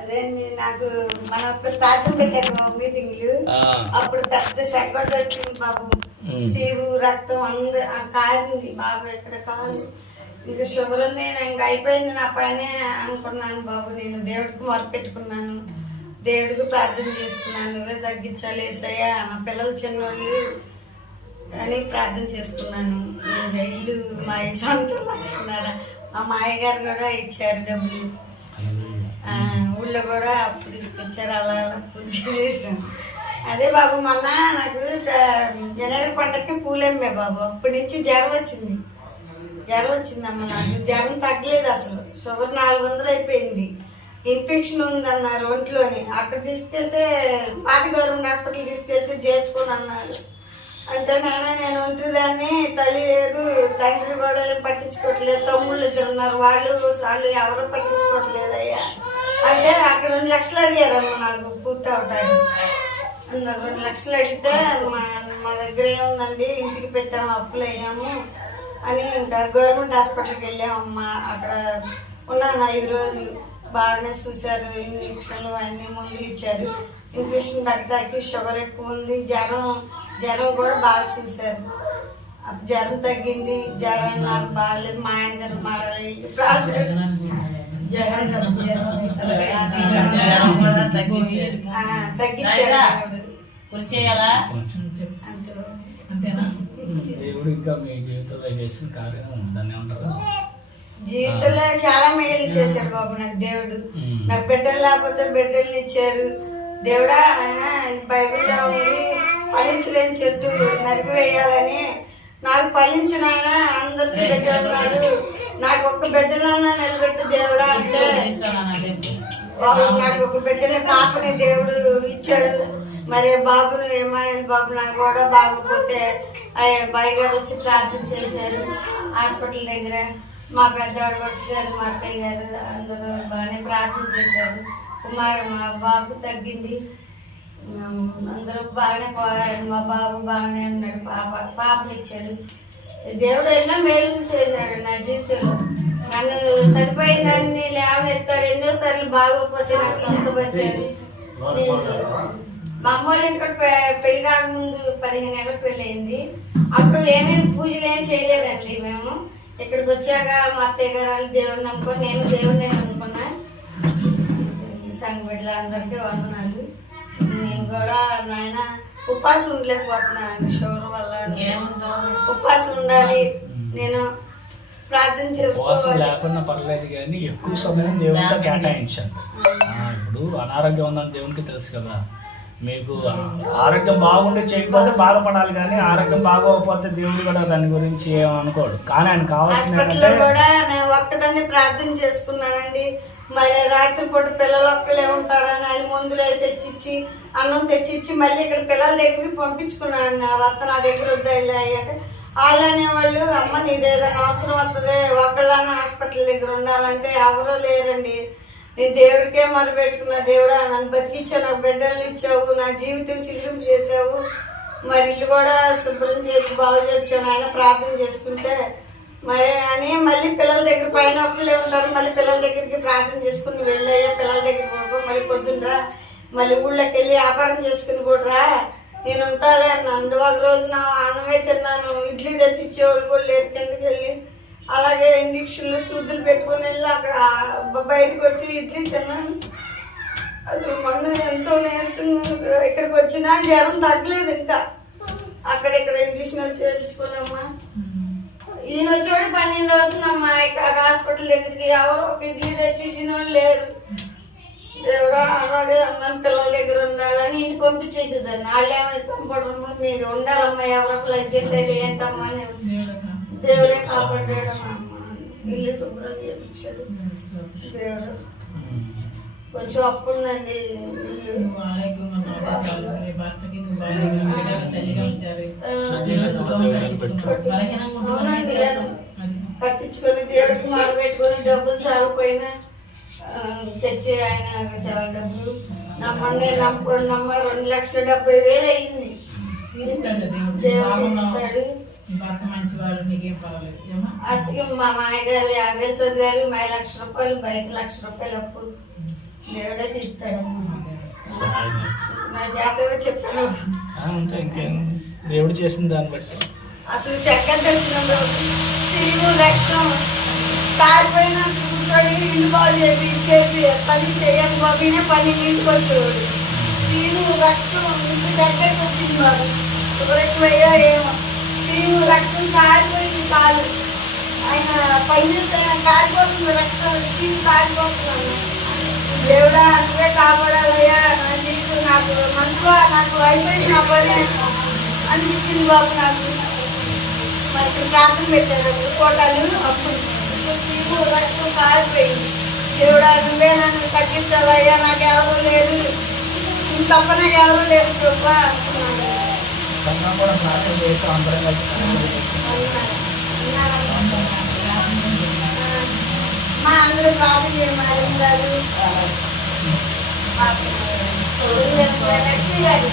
అదే నాకు మన ప్రార్థన పెట్టారు మీటింగ్లు, అప్పుడు పెద్ద సెగ్గొడ్డ వచ్చింది బాబు. సీవు రక్తం అందరు కారింది బాబు, ఎక్కడ కాదు. ఇంకా షుగర్ ఉంది, ఇంకా అయిపోయింది నా పైనే అనుకున్నాను బాబు. నేను దేవుడికి మొరపెట్టుకున్నాను, దేవుడికి ప్రార్థన చేసుకున్నాను, తగ్గించాలి ఏసయ్యా, నా పిల్లలు చిన్నోళ్ళు అని ప్రార్థన చేసుకున్నాను. ఇంకా ఇల్లు మా సొంత లక్షణారా, మా మాయగారు కూడా ఇచ్చారు డబ్బులు, ఊళ్ళో కూడా అప్పు తీసుకొచ్చారు. అలా అలా పూజ చేసాను. అదే బాబు మొన్న నాకు జనవరి పండగకి పూలమ్మే బాబు. అప్పటి నుంచి జ్వరం వచ్చిందమ్మ. నాకు జ్వరం తగ్గలేదు అసలు. షుగర్ 400 అయిపోయింది. ఇన్ఫెక్షన్ ఉందన్నారు ఒంట్లోని. అక్కడ తీసుకెళ్తే పాత గవర్నమెంట్ హాస్పిటల్ తీసుకెళ్తే చేర్చుకొని అన్నారు. అంటే నేను ఒంటిదాన్ని, తల్లి లేదు, తండ్రి కూడా పట్టించుకోవట్లేదు, తమ్ముళ్ళు 2 ఉన్నారు, వాళ్ళు ఎవరు పట్టించుకోవట్లేదు అయ్యా అంటే అక్కడ 2 లక్షలు అడిగారమ్మ నాకు పూర్తి అవటానికి. 2 లక్షలు అడిగితే మా దగ్గర ఏముందండి, ఇంటికి పెట్టాము, అప్పులు అయ్యాము అని ఇంకా గవర్నమెంట్ హాస్పిటల్కి వెళ్ళామమ్మ. అక్కడ ఉన్నాను 5 రోజులు. బాగానే చూశారు, ఇంజక్షన్లు అన్ని మందులు ఇచ్చారు. ఇన్ఫెక్షన్ తగ్గడానికి షుగర్ ఎక్కువ ఉంది, జ్వరం కూడా బాగా చూశారు. జ్వరం తగ్గింది. జ్వరం నాకు బాగాలేదు. మా ఆయన గారు జీవితంలో చాలా మేలు చేశాడు బాబు నాకు దేవుడు. నాకు బిడ్డలు లేకపోతే బిడ్డల్ని ఇచ్చారు. దేవుడా బైబిల్లో ఉంది, ఫలించలేని చెట్టు నరికివేయాలని. నాకు ఫలించిన అందరికి బిడ్డలు ఉన్నారు, నాకు ఒక్క బిడ్డలన్నా నిలబెట్టు దేవుడా అంటే బాబు నాకు ఒక బిడ్డని పాపని దేవుడు ఇచ్చాడు. మరి బాబును ఏమైనా బాబు నాకు కూడా బాగోపోతే బాయ్ గారు వచ్చి ప్రార్థన చేశారు హాస్పిటల్ దగ్గర. మా పెద్దవాడు వరుస గారు, మా అత్తయ్య గారు అందరూ బాగానే ప్రార్థన చేశారు. సుమారు మా బాబు తగ్గింది, అందరూ బాగానే పోయారు. మా బాబు బాగానే ఉన్నాడు, పాపని ఇచ్చాడు. దేవుడు ఎన్నో మేలు చేశాడు నా జీవితంలో. నన్ను సరిపోయిందాన్ని లేవనెత్తాడు. ఎన్నోసార్లు బాగోపోతే నాకు సొంత వచ్చాడు. మా అమ్మ వాళ్ళ ఇంట్లో పెళ్లి కాకముందు 15 ఏళ్ళకి పెళ్ళి అయింది. అప్పుడు ఏమేమి పూజలు ఏం చేయలేదండి మేము. ఇక్కడికి వచ్చాక మా అత్తయ్య గారు దేవుడిని నమ్ముకొని, నేను దేవుడిని నమ్ముకున్నా. సంఘ బిడ్డలు అందరికీ వందనాలు. నేను కూడా నాయన ఉపాసం ఉండలేకపోతున్నాను షుగర్ వల్ల. ఉపాసం ఉండాలి, నేను ప్రార్థన చేసుకోవాలి. లేకున్నా పర్లేదు కానీ ఎక్కువ సమయం దేవుడితో కేటాయించండి. ఇప్పుడు అనారోగ్యం ఉందని దేవునికి తెలుసు కదా. మీకు ఆరోగ్యం బాగుండి చేయకపోతే బాధపడాలి, కానీ ఆరోగ్యం బాగోకపోతే దేవుడు కూడా దాని గురించి ఏమనుకోడు. కానీ ఆయన కావాల్సిన కూడా నేను ఒక్కదాన్ని ప్రార్థన చేసుకున్నానండి. మరి రాత్రిపూట పిల్లలు ఒక్కలే ఉంటారని ఆయన మందులు అయితే తెచ్చిచ్చి, అన్నం తెచ్చిచ్చి మళ్ళీ ఇక్కడ పిల్లల దగ్గరికి పంపించుకున్నాను. వత్త నా దగ్గర వద్దా అంటే వాళ్ళు అనేవాళ్ళు, అమ్మ నీదేదైనా అవసరం వస్తుంది, ఒక్కళ్ళన్నా హాస్పిటల్ దగ్గర ఉండాలంటే ఎవరూ లేరండి. నేను దేవుడికే మొదలు పెట్టుకున్నా. దేవుడా నన్ను బతికిచ్చావు, నాకు బిడ్డల్ని ఇచ్చావు, నా జీవితం సిగ్గు చేసావు, మరి ఇల్లు కూడా శుభ్రం చేసి బాగు చేయించాను. ఆయన ప్రార్థన చేసుకుంటే మరి అని మళ్ళీ పిల్లల దగ్గర పైన ఒక్కలే ఉంటారు. మళ్ళీ పిల్లల దగ్గరికి ప్రార్థన చేసుకుని వెళ్ళాయా, పిల్లల దగ్గర పడుకో, మళ్ళీ పొద్దున్నరా మళ్ళీ ఊళ్ళోకి వెళ్ళి వ్యాపారం చేసుకుని కూడా నేను ఉంటాలే అన్నాను. ఒక రోజు నా అన్నమే తిన్నాను, ఇడ్లీ తెచ్చి ఇచ్చేవాళ్ళు కూడా లేరు. కిందకి వెళ్ళి అలాగే ఇంజక్షన్లు సూదులు పెట్టుకుని వెళ్ళి అక్కడ బయటకు వచ్చి ఇడ్లీ తిన్నాను. అసలు మొన్న ఎంతో నీరసంగా ఇక్కడికి వచ్చినా జ్వరం తగ్గలేదు. ఇంకా అక్కడిక్కడ ఇంజక్షన్లు చేయించుకున్నామ్మా. ఈయన వచ్చాడు 12 అవుతుందమ్మా. ఇక్కడ హాస్పిటల్ దగ్గరికి ఎవరు ఒక ఇడ్లీ తెచ్చి ఇచ్చిన వాళ్ళు లేరు. దేవుడా అలాగే అన్నాను, పిల్లల దగ్గర ఉండాలని ఇంటికి పంపించేసేదాన్ని. వాళ్ళు ఏమైనా పంపడమ్మా, మీరు ఉండాలమ్మా, ఎవరికి అర్జెంట్ అయితే ఏంటమ్మా అని దేవుడే కాపాడాడు. ఇల్లు శుభ్రం చేయించాడు దేవుడు. కొంచెం అప్పు ఉందండి. పట్టించుకొని దేవుడికి మొదలు పెట్టుకొని డబ్బులు చాలిపోయినా తెచ్చి ఆయన చాలా డబ్బులు నమ్మండి. నమ్మ 2,70,000 అయింది. దేవుడు ఇస్తాడు. భర్త మంచివాడు, నీకేం పర్వాలేదు ఏమా? అతికి మా మాయగారు 50 చదివారు, మా ₹1,00,000 బయట ₹1,00,000 అప్పు. దేవుడే తీస్తాడు. నా జాతర చెప్తాను. అంతే, ఇంకేం దేవుడు చేసిన దాన్ని బట్టి. అసలు చక్కెర తెచ్చినప్పుడు సీము రక్తం కారిపోయిన కూర్చొని ఇంటి బాగు చెప్పి పని చేయని బాబీనే పని ఇంటికి వచ్చేవాడు. సీము రక్తం ఇంటి చక్కెర తెచ్చింది బాబు. ఎవరెక్కువయ్యో ఏమో సీము రక్తం కారిపోయింది కాదు. ఆయన పని చేస్తే కారిపోతుంది రక్తం, సీము కారిపోతున్నాను. దేవుడా నువ్వే కాపాడాలయ్యా, నా జీవితం నాకు మనసులో నాకు అయిపోయింది నా పని అనిపించింది బాబు నాకు. మరి ఇక్కడ ప్రార్థన పెట్టారు కోటాలు. అప్పుడు సీము రక్తం కారిపోయింది. దేవుడా నువ్వే నన్ను తగ్గించాలయ్యా, నాకు ఎవరు లేరు, నువ్వు తప్ప నాకు ఎవరు లేరు ప్రభు అనుకున్నాను. కన్నా కూడా ప్రార్థన చేస్తాం అందరం కలిసి. మా అందరూ ప్రార్థన చేయమని గారు, లక్ష్మి గారు